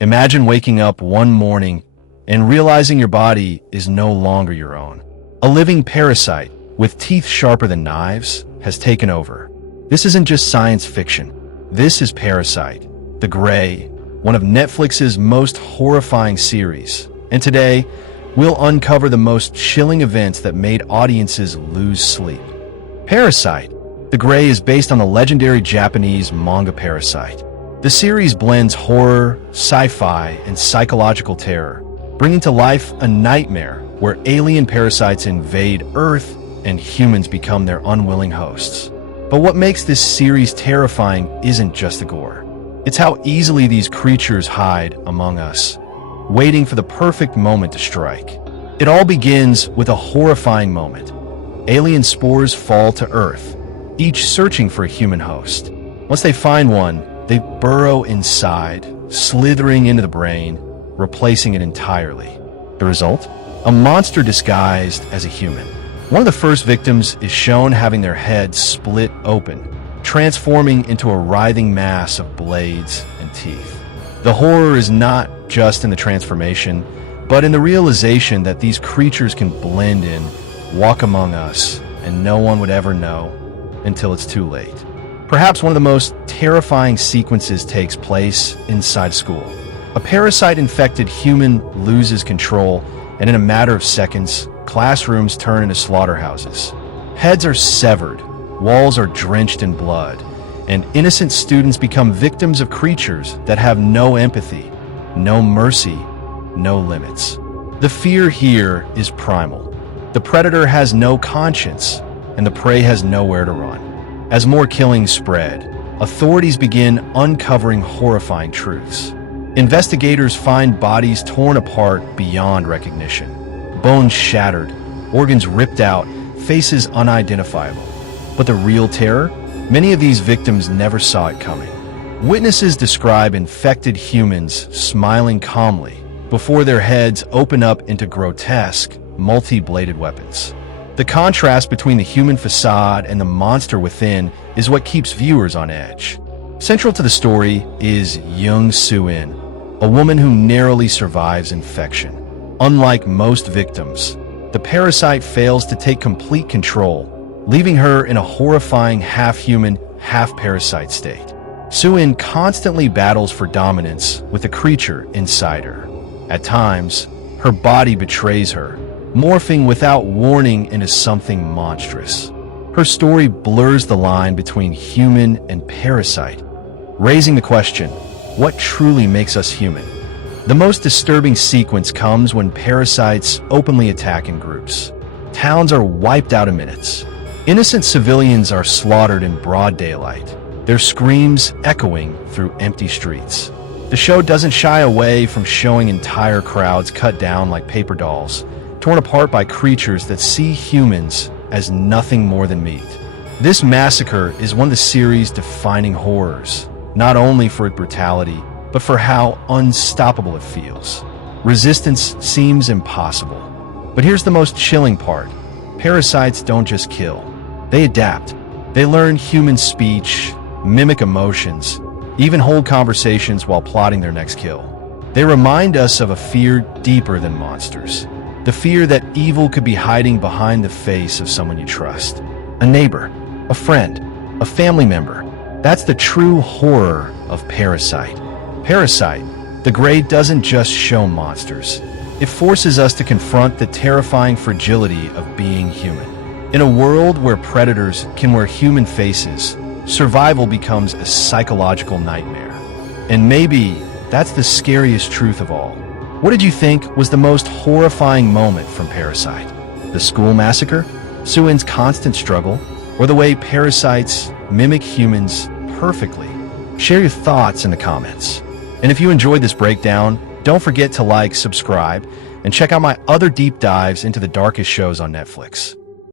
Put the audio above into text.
Imagine waking up one morning and realizing your body is no longer your own. A living parasite with teeth sharper than knives has taken over. This isn't just science fiction. This is Parasyte, The Gray, one of Netflix's most horrifying series. And today, we'll uncover the most chilling events that made audiences lose sleep. Parasyte, The Gray is based on the legendary Japanese manga Parasyte. The series blends horror, sci-fi, and psychological terror, bringing to life a nightmare where alien parasites invade Earth and humans become their unwilling hosts. But what makes this series terrifying isn't just the gore. It's how easily these creatures hide among us, waiting for the perfect moment to strike. It all begins with a horrifying moment. Alien spores fall to Earth, each searching for a human host. Once they find one, they burrow inside, slithering into the brain, replacing it entirely. The result? A monster disguised as a human. One of the first victims is shown having their head split open, transforming into a writhing mass of blades and teeth. The horror is not just in the transformation, but in the realization that these creatures can blend in, walk among us, and no one would ever know until it's too late. Perhaps one of the most terrifying sequences takes place inside school. A parasite-infected human loses control, and in a matter of seconds, classrooms turn into slaughterhouses. Heads are severed, walls are drenched in blood, and innocent students become victims of creatures that have no empathy, no mercy, no limits. The fear here is primal. The predator has no conscience, and the prey has nowhere to run. As more killings spread, authorities begin uncovering horrifying truths. Investigators find bodies torn apart beyond recognition. Bones shattered, organs ripped out, faces unidentifiable. But the real terror? Many of these victims never saw it coming. Witnesses describe infected humans smiling calmly before their heads open up into grotesque, multi-bladed weapons. The contrast between the human facade and the monster within is what keeps viewers on edge. Central to the story is Jung Soo-in, a woman who narrowly survives infection. Unlike most victims, the parasite fails to take complete control, leaving her in a horrifying half-human, half-parasite state. Soo-in constantly battles for dominance with the creature inside her. At times, her body betrays her, morphing without warning into something monstrous. Her story blurs the line between human and parasite, raising the question, what truly makes us human? The most disturbing sequence comes when parasites openly attack in groups. Towns are wiped out in minutes. Innocent civilians are slaughtered in broad daylight, their screams echoing through empty streets. The show doesn't shy away from showing entire crowds cut down like paper dolls, torn apart by creatures that see humans as nothing more than meat. This massacre is one of the series' defining horrors, not only for its brutality, but for how unstoppable it feels. Resistance seems impossible. But here's the most chilling part. Parasites don't just kill. They adapt. They learn human speech, mimic emotions, even hold conversations while plotting their next kill. They remind us of a fear deeper than monsters. The fear that evil could be hiding behind the face of someone you trust. A neighbor, a friend, a family member. That's the true horror of Parasyte. Parasyte, The Gray doesn't just show monsters. It forces us to confront the terrifying fragility of being human. In a world where predators can wear human faces, survival becomes a psychological nightmare. And maybe that's the scariest truth of all. What did you think was the most horrifying moment from Parasyte? The school massacre? Soo-in's constant struggle? Or the way parasites mimic humans perfectly? Share your thoughts in the comments. And if you enjoyed this breakdown, don't forget to like, subscribe, and check out my other deep dives into the darkest shows on Netflix.